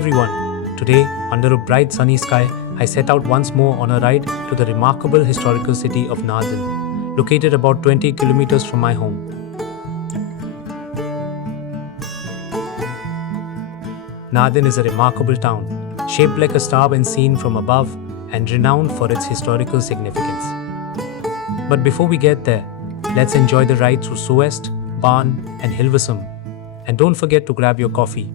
everyone. Today, under a bright sunny sky, I set out once more on a ride to the remarkable historical city of Naarden, located about 20 kilometers from my home. Naarden is a remarkable town, shaped like a star when seen from above and renowned for its historical significance. But before we get there, let's enjoy the ride through Soest, Barn, and Hilversum. And don't forget to grab your coffee.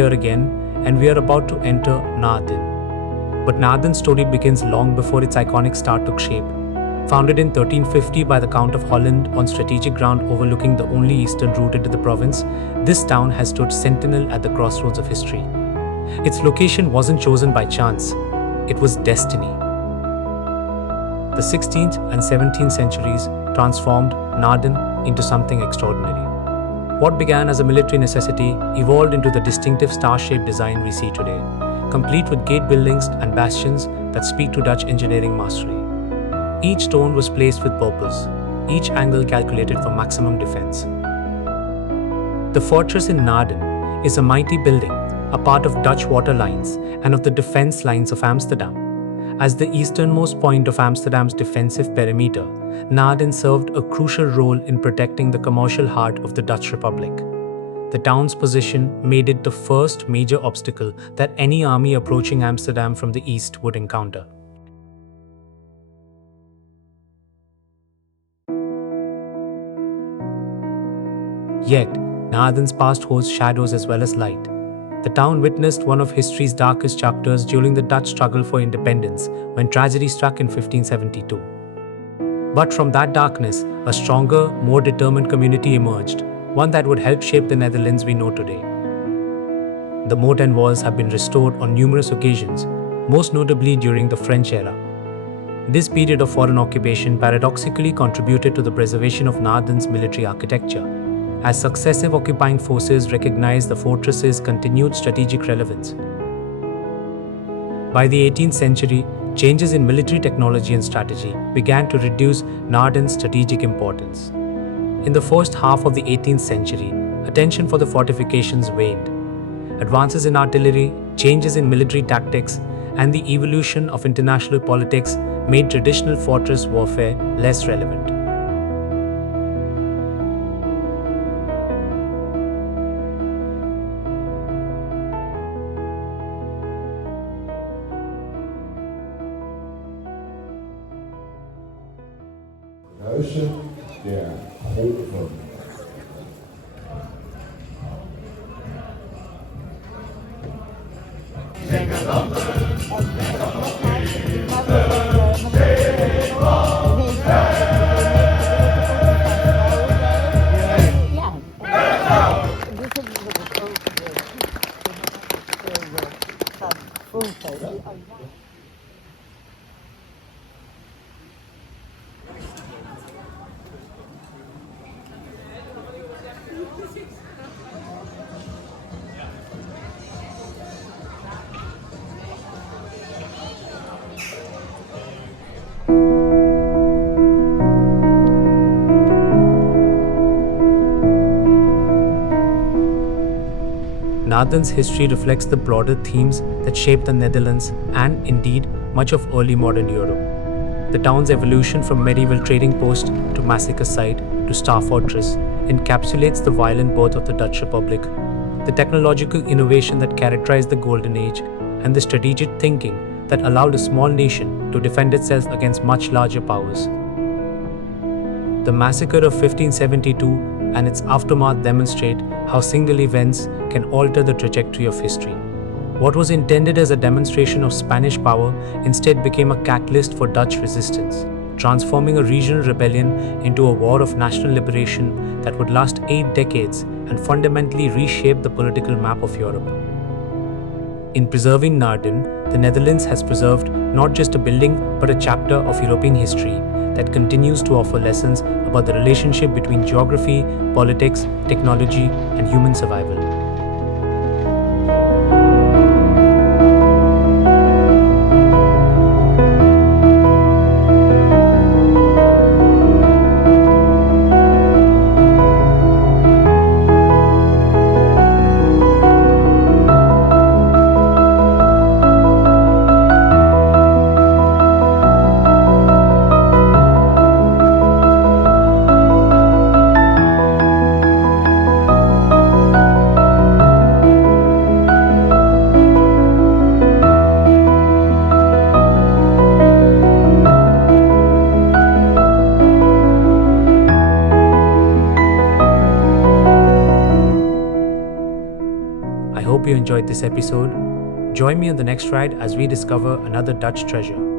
here again, and we are about to enter Naarden. But Naarden's story begins long before its iconic start took shape. Founded in 1350 by the Count of Holland on strategic ground overlooking the only eastern route into the province, this town has stood sentinel at the crossroads of history. Its location wasn't chosen by chance, it was destiny. The 16th and 17th centuries transformed Naarden into something extraordinary. What began as a military necessity evolved into the distinctive star-shaped design we see today, complete with gate buildings and bastions that speak to Dutch engineering mastery. Each stone was placed with purpose, each angle calculated for maximum defense. The fortress in Naarden is a mighty building, a part of Dutch water lines and of the defense lines of Amsterdam. As the easternmost point of Amsterdam's defensive perimeter, Naarden served a crucial role in protecting the commercial heart of the Dutch Republic. The town's position made it the first major obstacle that any army approaching Amsterdam from the east would encounter. Yet, Naarden's past holds shadows as well as light. The town witnessed one of history's darkest chapters during the Dutch struggle for independence when tragedy struck in 1572. But from that darkness, a stronger, more determined community emerged, one that would help shape the Netherlands we know today. The moat and walls have been restored on numerous occasions, most notably during the French era. This period of foreign occupation paradoxically contributed to the preservation of Naarden's military architecture, as successive occupying forces recognized the fortress's continued strategic relevance. By the 18th century, changes in military technology and strategy began to reduce Naarden's strategic importance. In the first half of the 18th century, attention for the fortifications waned. Advances in artillery, changes in military tactics, and the evolution of international politics made traditional fortress warfare less relevant. Huizen der Golven. Naarden's history reflects the broader themes that shaped the Netherlands and, indeed, much of early modern Europe. The town's evolution from medieval trading post to massacre site to star fortress encapsulates the violent birth of the Dutch Republic, the technological innovation that characterized the Golden Age, and the strategic thinking that allowed a small nation to defend itself against much larger powers. The massacre of 1572 and its aftermath demonstrate how single events can alter the trajectory of history. What was intended as a demonstration of Spanish power instead became a catalyst for Dutch resistance, transforming a regional rebellion into a war of national liberation that would last 8 decades and fundamentally reshape the political map of Europe. In preserving Naarden, the Netherlands has preserved not just a building but a chapter of European history that continues to offer lessons about the relationship between geography, politics, technology, and human survival. enjoyed this episode. Join me on the next ride as we discover another Dutch treasure.